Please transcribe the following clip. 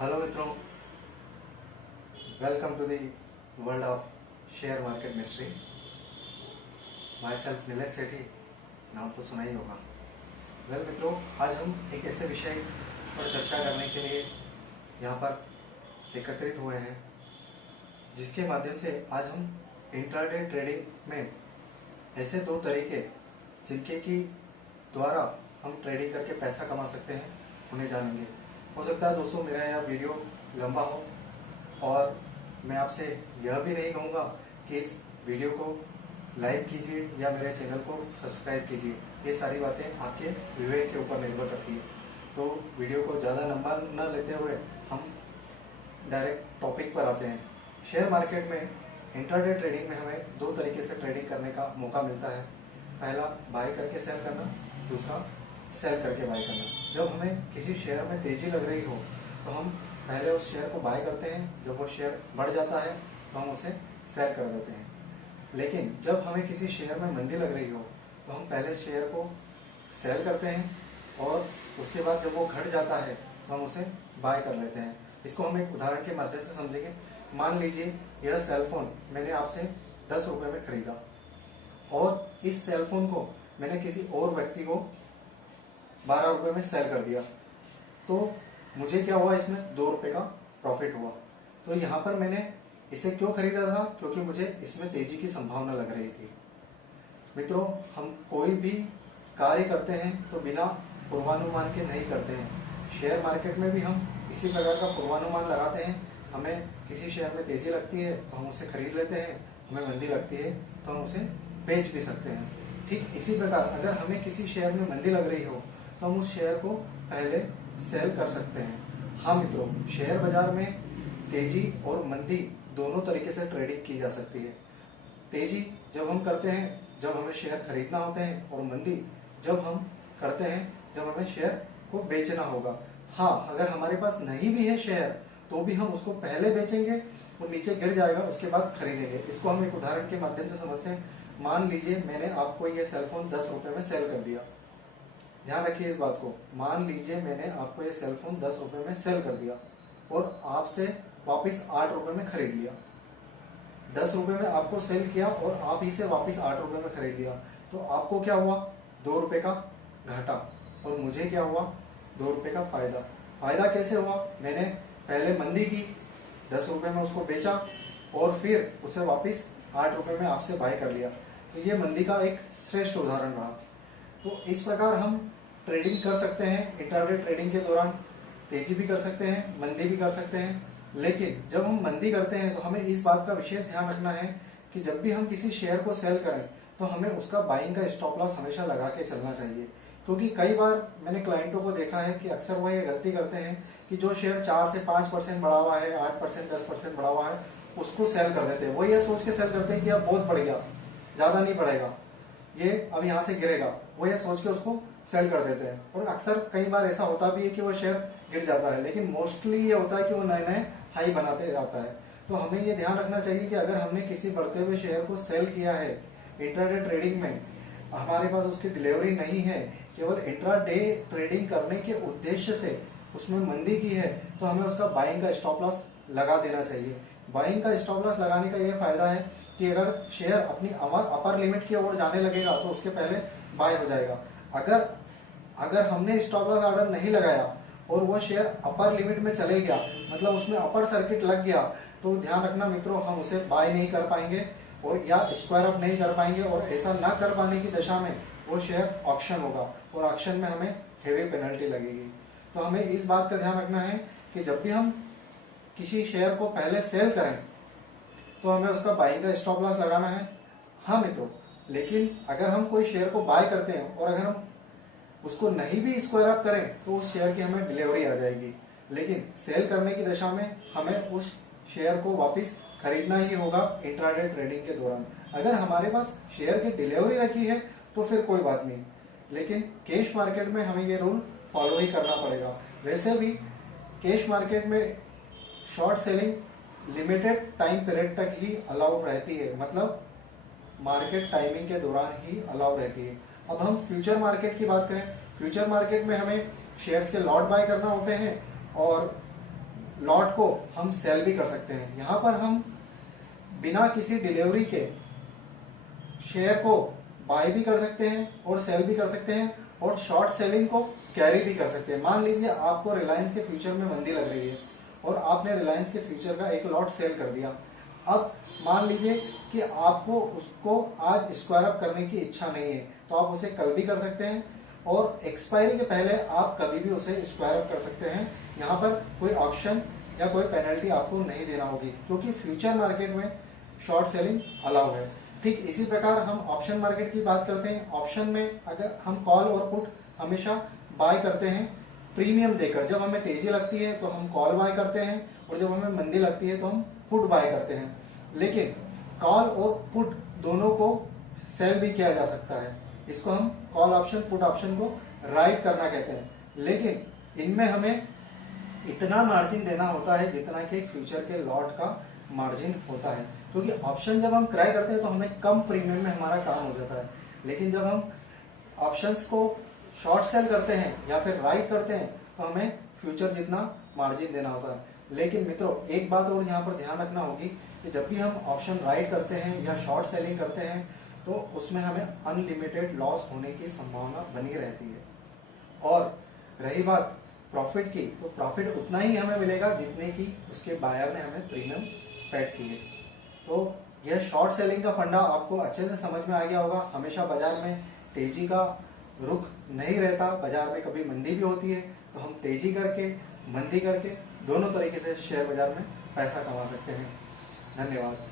Hello मित्रों, welcome to the world of share market mystery. Myself Nilesh Sethi, नाम तो सुना ही होगा। वेल मित्रों, आज हम एक ऐसे विषय पर चर्चा करने के लिए यहाँ पर एकत्रित हुए हैं जिसके माध्यम से आज हम इंट्राडे ट्रेडिंग में ऐसे दो तरीके जिनके की द्वारा हम ट्रेडिंग करके पैसा कमा सकते हैं उन्हें जानेंगे। हो सकता है दोस्तों मेरा यह वीडियो लंबा हो और मैं आपसे यह भी नहीं कहूँगा कि इस वीडियो को लाइक कीजिए या मेरे चैनल को सब्सक्राइब कीजिए। ये सारी बातें आपके विवेक के ऊपर निर्भर करती है। तो वीडियो को ज़्यादा लंबा न लेते हुए हम डायरेक्ट टॉपिक पर आते हैं। शेयर मार्केट में इंट्राडे ट्रेडिंग में हमें दो तरीके से ट्रेडिंग करने का मौका मिलता है। पहला बाय करके सेल करना, दूसरा सेल करके बाय करना। जब हमें किसी शेयर में तेजी लग रही हो तो हम पहले उस शेयर को बाय करते हैं। जब वो शेयर बढ़ जाता है तो हम उसे सेल कर देते हैं। लेकिन जब हमें किसी शेयर में मंदी लग रही हो तो हम पहले शेयर को सेल करते हैं और उसके बाद जब वो घट जाता है तो हम उसे बाय कर लेते हैं। इसको हम एक उदाहरण के माध्यम से समझेंगे। मान लीजिए यह सेलफोन मैंने आपसे 10 रुपये में खरीदा और इस सेलफोन को मैंने किसी और व्यक्ति को 12 रुपये में सेल कर दिया, तो मुझे क्या हुआ, इसमें 2 रुपये का प्रॉफिट हुआ। तो यहाँ पर मैंने इसे क्यों खरीदा था? क्योंकि मुझे इसमें तेजी की संभावना लग रही थी। मित्रों, हम कोई भी कार्य करते हैं तो बिना पूर्वानुमान के नहीं करते हैं। शेयर मार्केट में भी हम इसी प्रकार का पूर्वानुमान लगाते हैं। हमें किसी शेयर में तेजी लगती है तो हम उसे खरीद लेते हैं, हमें मंदी लगती है तो हम उसे बेच भी सकते हैं। ठीक इसी प्रकार अगर हमें किसी शेयर में मंदी लग रही हो तो हम उस शेयर को पहले सेल कर सकते हैं। हाँ मित्रों, शेयर बाजार में तेजी और मंदी दोनों तरीके से ट्रेडिंग की जा सकती है। तेजी जब हम करते हैं जब हमें शेयर खरीदना होते हैं, और मंदी जब हम करते हैं जब हमें शेयर को बेचना होगा। हाँ, अगर हमारे पास नहीं भी है शेयर तो भी हम उसको पहले बेचेंगे, वो नीचे गिर जाएगा, उसके बाद खरीदेंगे। इसको हम एक उदाहरण के माध्यम से समझते हैं। मान लीजिए मैंने आपको ये सेलफोन 10 रुपये में सेल कर दिया। ध्यान रखिए इस बात को। मान लीजिए मैंने आपको ये सेलफोन 10 रुपये में सेल कर दिया और आपसे वापस 8 रुपये में खरीद लिया। 10 रुपये में आपको सेल किया और आप इसे वापस 8 रुपये में खरीद लिया, तो आपको क्या हुआ? 2 रुपये का घाटा, और मुझे क्या हुआ? 2 रुपये का फायदा। फायदा कैसे हुआ? मैंने पहले मंदी की, 10 रुपये में उसको बेचा और फिर उसे वापस 8 रुपये में आपसे बाय कर लिया। तो ये मंदी का एक श्रेष्ठ उदाहरण रहा। तो इस प्रकार हम ट्रेडिंग कर सकते हैं। इंट्राडे ट्रेडिंग के दौरान तेजी भी कर सकते हैं, मंदी भी कर सकते हैं। लेकिन जब हम मंदी करते हैं तो हमें इस बात का विशेष ध्यान रखना है कि जब भी हम किसी शेयर को सेल करें तो हमें उसका बाइंग का स्टॉप लॉस हमेशा लगा के चलना चाहिए। क्योंकि कई बार मैंने क्लाइंटों को देखा है कि अक्सर वह ये गलती करते हैं कि जो शेयर 4 से 5% बढ़ा हुआ है, 8%, 10% बढ़ा हुआ है, उसको सेल कर देते हैं। वो ये सोच के सेल करते हैं कि अब बहुत बढ़ गया, ज्यादा नहीं बढ़ेगा, ये अब यहाँ से गिरेगा, वो ये सोच के उसको सेल कर देते हैं। और अक्सर कई बार ऐसा होता भी है कि वो शेयर गिर जाता है, लेकिन मोस्टली ये होता है कि वो नए नए हाई बनाते जाता है। तो हमें ये ध्यान रखना चाहिए कि अगर हमने किसी बढ़ते हुए शेयर को सेल किया है इंट्राडे ट्रेडिंग में, हमारे पास उसकी डिलीवरी नहीं है, केवल इंट्राडे ट्रेडिंग करने के उद्देश्य से उसमें मंदी की है, तो हमें उसका बाइंग का स्टॉप लॉस लगा देना चाहिए। बाइंग का स्टॉप लॉस लगाने का यह फायदा है कि अगर शेयर अपनी अपर लिमिट की ओर जाने लगेगा तो उसके पहले बाय हो जाएगा। अगर हमने स्टॉप लॉस ऑर्डर नहीं लगाया और वो शेयर अपर लिमिट में चले गया, मतलब उसमें अपर सर्किट लग गया, तो ध्यान रखना मित्रों, हम उसे बाय नहीं कर पाएंगे और या स्क्वायर अप नहीं कर पाएंगे, और ऐसा ना कर पाने की दशा में वो शेयर ऑक्शन होगा और ऑक्शन में हमें हेवी पेनल्टी लगेगी। तो हमें इस बात का ध्यान रखना है कि जब भी हम किसी शेयर को पहले सेल करें तो हमें उसका बाइंग का स्टॉप लॉस लगाना है। हाँ मित्रों, लेकिन अगर हम कोई शेयर को बाय करते हैं और अगर हम उसको नहीं भी स्क्वायर अप करें तो उस शेयर की हमें डिलीवरी आ जाएगी। लेकिन सेल करने की दशा में हमें उस शेयर को वापस खरीदना ही होगा इंट्राडे ट्रेडिंग के दौरान। अगर हमारे पास शेयर की डिलीवरी रखी है तो फिर कोई बात नहीं, लेकिन कैश मार्केट में हमें ये रूल फॉलो ही करना पड़ेगा। वैसे भी कैश मार्केट में short selling limited time period तक ही अलाउ रहती है, मतलब मार्केट टाइमिंग के दौरान ही अलाउ रहती है। अब हम फ्यूचर मार्केट की बात करें। फ्यूचर मार्केट में हमें शेयर्स के लॉट बाय करना होते हैं और लॉट को हम सेल भी कर सकते हैं। यहाँ पर हम बिना किसी डिलीवरी के शेयर को बाय भी कर सकते हैं और सेल भी कर सकते हैं, और शॉर्ट सेलिंग को कैरी भी कर सकते हैं। मान लीजिए आपको रिलायंस के फ्यूचर में मंदी लग रही है और आपने रिलायंस के फ्यूचर का एक लॉट सेल कर दिया। अब मान लीजिए कि आपको उसको आज स्क्वायर अप करने की इच्छा नहीं है, तो आप उसे कल भी कर सकते हैं और एक्सपायरी के पहले आप कभी भी उसे स्क्वायर अप कर सकते हैं। यहाँ पर कोई ऑप्शन या कोई पेनल्टी आपको नहीं देना होगी, क्योंकि फ्यूचर मार्केट में शॉर्ट सेलिंग अलाउ है। ठीक इसी प्रकार हम ऑप्शन मार्केट की बात करते हैं। ऑप्शन में अगर हम कॉल और पुट हमेशा बाय करते हैं प्रीमियम देकर। जब हमें तेजी लगती है तो हम कॉल बाय करते हैं, और जब हमें मंदी लगती है तो हम पुट बाय करते हैं। लेकिन कॉल और पुट दोनों को सेल भी किया जा सकता है। इसको हम कॉल ऑप्शन पुट ऑप्शन को राइट करना कहते हैं। लेकिन इनमें हमें इतना मार्जिन देना होता है जितना कि फ्यूचर के लॉट का मार्जिन होता है, क्योंकि ऑप्शन जब हम क्राई करते हैं तो हमें कम प्रीमियम में हमारा काम हो जाता है। लेकिन जब हम ऑप्शंस को शॉर्ट सेल करते हैं या फिर राइट करते हैं तो हमें फ्यूचर जितना मार्जिन देना होता है। लेकिन मित्रों, एक बात और यहाँ पर ध्यान रखना होगी कि जब भी हम ऑप्शन राइट करते हैं या शॉर्ट सेलिंग करते हैं तो उसमें हमें अनलिमिटेड लॉस होने की संभावना बनी रहती है। और रही बात प्रॉफिट की, तो प्रॉफिट उतना ही हमें मिलेगा जितने की उसके बायर ने हमें प्रीमियम पेड किए। तो यह शॉर्ट सेलिंग का फंडा आपको अच्छे से समझ में आ गया होगा। हमेशा बाजार में तेजी का रुख नहीं रहता, बाजार में कभी मंदी भी होती है, तो हम तेजी करके मंदी करके दोनों तरीके से शेयर बाजार में पैसा कमा सकते हैं। धन्यवाद।